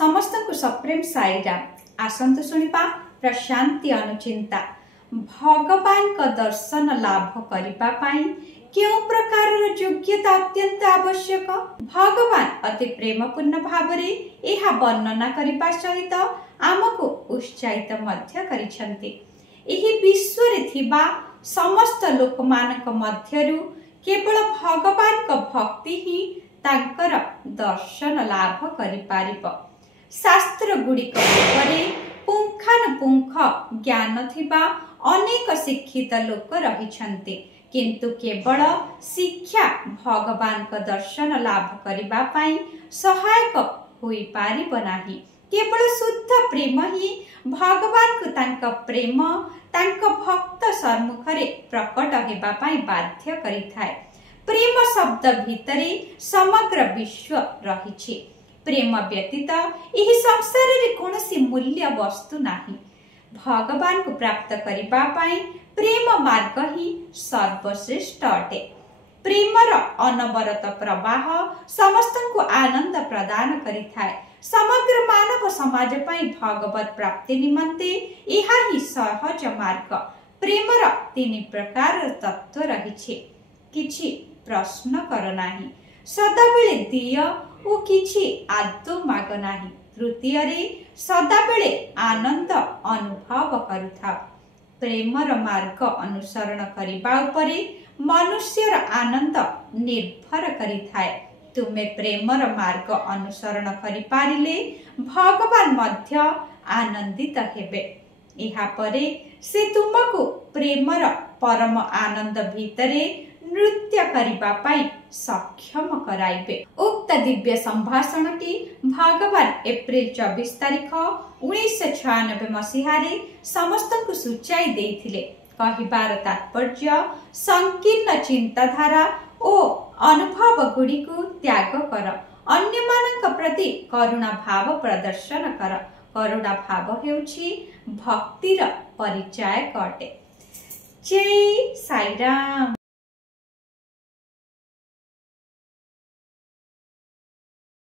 समस्त को सप्रेम साईराम आसंतु शुणिबा प्रशांति अनुचिंता भगवान का दर्शन लाभ करिबा पाई क्यों प्रकार योग्यता अत्यंत आवश्यक। भगवान अति प्रेमपूर्ण भाव यह वर्णना करने सहित आमको उत्साहित मध्य करिसेंति। एही विश्व रे थिबा समस्त लोक मानक मध्यरु केवल भगवान का भक्ति ही तांकर दर्शन लाभ करि पारिबो। शास्त्र गुड़िक पुंखानुपुंख ज्ञान थिबा अनेक शिक्षित लोक रहिछन्ति, किंतु केवल शिक्षा भगवान का दर्शन लाभ करिबा पाई सहायक होई पारिबो नाही। केवल शुद्ध प्रेम ही भगवान को तांका प्रेम तांका भक्त सम्मुखरे प्रकट हेबा पाई बाध्य करिथाय। प्रेम शब्द भितरे समग्र विश्व रहिछि। प्रेम व्यतीत एही संसार रे कोनोसी मूल्य वस्तु नाही। भगवान को प्राप्त करिबा पाई प्रेम मार्ग ही सर्वश्रेष्ठ अटे। प्रेमर अनवरत प्रवाह समस्त को आनंद प्रदान करिथाय। समग्र मानव समाज पाई भगवत प्राप्ति निमंते एहा ही सहज मार्ग। प्रेमर तीन प्रकार तत्व रहिछि। किछि प्रश्न कर नाही, सदाबेले दिय ओ किछि आदौ माग नाही। तृतीय रे सदाबेले आनंद अनुभव करुथा। प्रेमर मार्ग अनुसरण करिबा उपरे मनुष्यर आनंद निर्भर करिथाय। तुमे प्रेमर मार्ग अनुसरण करि पारिले भगवान मध्य आनंदित हेबे। एहा परे से तुमको प्रेमर परम आनंद भितरे नृत्य करिबा पाई सक्षम कराइबे। उक्त दिव्य संभाषणटी भगवान एप्रिल 24 तारिख 1996 मसीहारे समस्त को सूचाई देइथिले। कहिबार तात्पर्य संकीर्ण चिंताधारा ओ अनुभव गुड़ी को त्याग कर, अन्य मानक प्रति करुणा भाव प्रदर्शन कर। करुणा भाव हेउछि भक्तिर परिचायक अटे। जय साईराम।